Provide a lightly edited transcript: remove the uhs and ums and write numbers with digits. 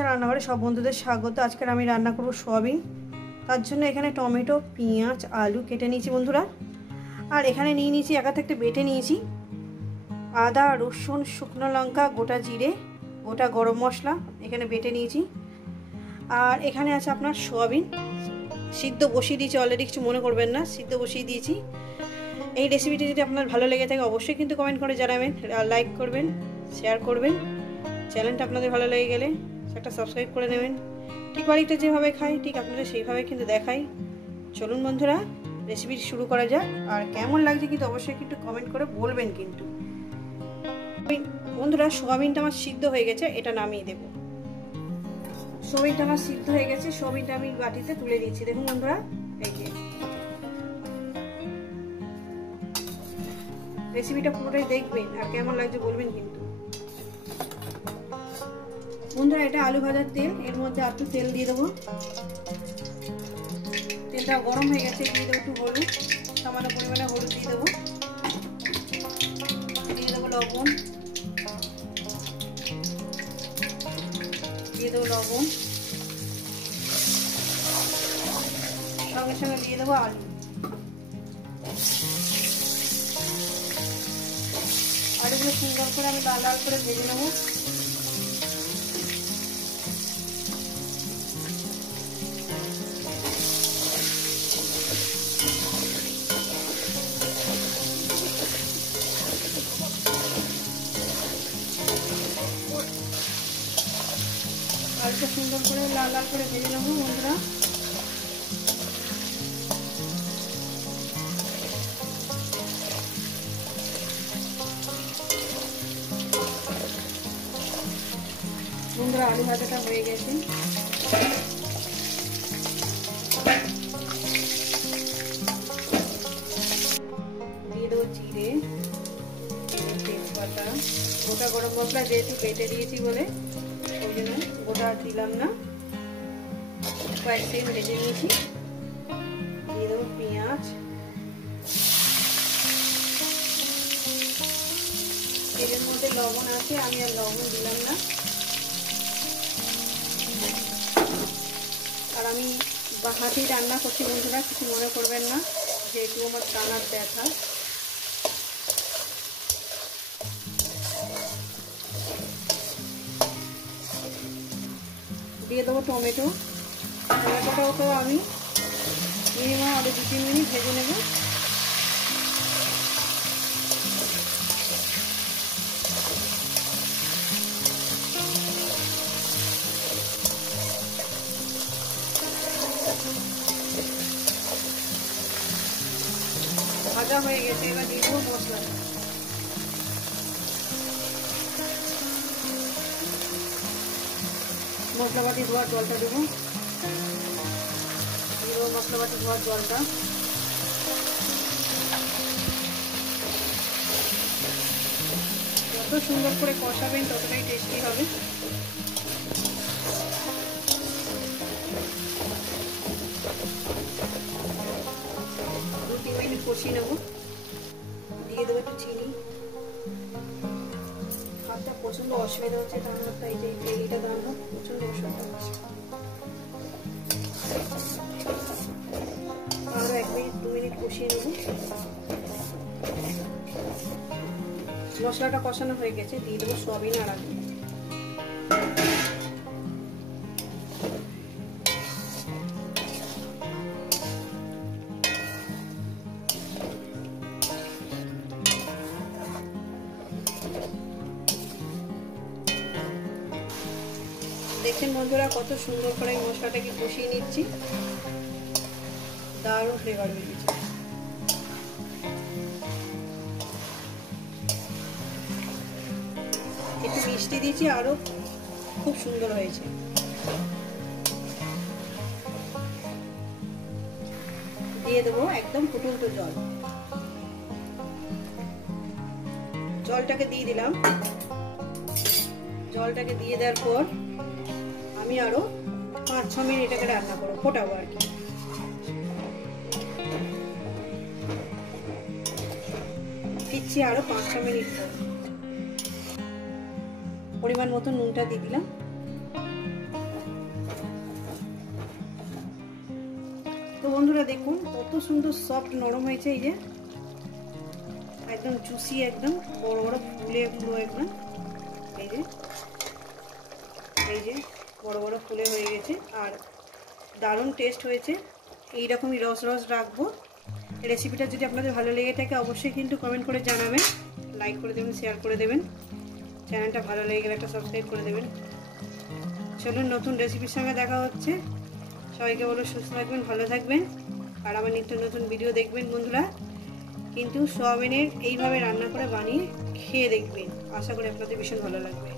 রান্নাঘরে সব বন্ধুদের স্বাগত। আজকে আমি রান্না করব সোয়াবিন। তার জন্য এখানে টমেটো, পেঁয়াজ, আলু কেটে নিয়েছি বন্ধুরা। আর এখানে নিয়ে নিয়েছি একা থেকে বেটে নিয়েছি আদা, রসুন, শুকনো লঙ্কা, গোটা জিরে, গোটা গরম মশলা এখানে বেটে নিয়েছি। আর এখানে আছে আপনার সোয়াবিন, সিদ্ধ বসিয়ে দিয়েছি অলরেডি, কিছু মনে করবেন না, সিদ্ধ বসিয়ে দিয়েছি। এই রেসিপিটি যদি আপনার ভালো লেগে থাকে অবশ্যই কিন্তু কমেন্ট করে জানাবেন, লাইক করবেন, শেয়ার করবেন। চ্যানেলটা আপনাদের ভালো লেগে গেলে একটা সাবস্ক্রাইব করে নেবেন। ঠিক বাড়িতে যেভাবে খাই ঠিক আপনাদের সেইভাবে কিন্তু দেখাই। চলুন বন্ধুরা রেসিপিটি শুরু করা যাক। আর কেমন লাগছে কিন্তু অবশ্যই কিন্তু কমেন্ট করে বলবেন। কিন্তু বন্ধুরা সোয়াবিনটা আমার সিদ্ধ হয়ে গেছে, এটা নামিয়ে দেব। সোয়াবিনটা আমার সিদ্ধ হয়ে গেছে, সোয়াবিনটা আমি বাটিতে তুলে নিয়েছি। দেখুন বন্ধুরা, এই যে রেসিপিটা পুরোটাই দেখবেন আর কেমন লাগছে বলবেন কিন্তু। বন্ধুরা এটা আলু ভাজার তেল, এর মধ্যে একটু তেল দিয়ে দেবো। তেলটা গরম হয়ে গেছে, দিয়ে দেবো একটু হলুদ, সামান্য পরিমাণে হলুদ দিয়ে দেবো। দিয়ে দেবো লবণ, দিয়ে দেবো লবণ, সঙ্গে সঙ্গে দিয়ে দেবো আলু। আলুগুলো সুন্দর করে আমি লাল লাল করে ভেজে নেবো। আলুটা সুন্দর করে লাল লাল করে ভেজে নেবো বন্ধুরা। বন্ধুরা আলু ভাজাটা হয়ে গেছে। দিয়ে দেবো জিরে, তেজপাতা, গোটা গরম মশলা যেহেতু বেটে দিয়েছি বলে ওই জন্য গোটা দিলাম না, কয়েক সেকেন্ড ভেজে নিয়েছি। দিয়ে দেবো পেঁয়াজ, তেলের মধ্যে লবণ আছে, আমি আর লবণ দিলাম না। আর আমি হাতেই রান্না করছি বন্ধুরা, কিছু মনে করবেন না, যেহেতু আমার টানার ব্যথা। দিয়ে দেবো টমেটো, টমেটোটাও আমি মিনিমাম আরো 2-3 মিনিট ভেজে নেব। ভাজা হয়ে গেছে, এবার দিয়ে দেবো মশলা। মশলা বাটি ধোয়ার জলটা দেবো, দিয়ে দেবো মশলা বাটি ধোয়ার জলটা। যত সুন্দর করে কষাবেন ততটাই টেস্টি হবে। কষিয়ে নেবো। দিয়ে দেবো একটু চিনি। হাতটা প্রচন্ড অসুবিধা হচ্ছে, রান্নাটা এইটা রান্না প্রচন্ড অসুবিধা হচ্ছে। আরো 1-2 মিনিট কষিয়ে নেবো। মশলাটা কষানো হয়ে গেছে, দিয়ে দেবো সোয়াবিন আর আলু। দেখেন বন্ধুরা কত সুন্দর করে মশলাটাকে কষিয়ে নিচ্ছি, দারুণ ফ্লেভার বেরিয়েছে। একটু মিষ্টি দিয়েছি, আরো খুব সুন্দর হয়েছে। দিয়ে দেবো একদম ফুটন্ত জল, জলটাকে দিয়ে দিলাম। জলটাকে দিয়ে দেওয়ার পর আমি আরো 5-6 মিনিট এটাকে রান্না করবো, ফোটাবো আর কি। দিচ্ছি আরো 5-6 মিনিট পর। পরিমাণ মতো নুনটা দিয়ে দিলাম। তো বন্ধুরা দেখুন কত সুন্দর সফট নরম হয়েছে, এই যে একদম জুসি, একদম বড় বড় ফুলে পুরো একদম, এই যে বড় বড় ফুলে হয়ে গেছে আর দারুণ টেস্ট হয়েছে। এইরকমই রস রস রাখবো। রেসিপিটা যদি আপনাদের ভালো লেগে থাকে অবশ্যই কিন্তু কমেন্ট করে জানাবেন, লাইক করে দেবেন, শেয়ার করে দেবেন, চ্যানেলটা ভালো লেগে গেলে একটা সাবস্ক্রাইব করে দেবেন। চলুন নতুন রেসিপির সঙ্গে দেখা হচ্ছে। সবাইকে বলো সুস্থ থাকবেন, ভালো থাকবেন আর আমার নিত্য নতুন ভিডিও দেখবেন বন্ধুরা। কিন্তু সোয়াবিনের এইভাবে রান্না করে বানিয়ে খেয়ে দেখবেন, আশা করি আপনাদের ভীষণ ভালো লাগবে।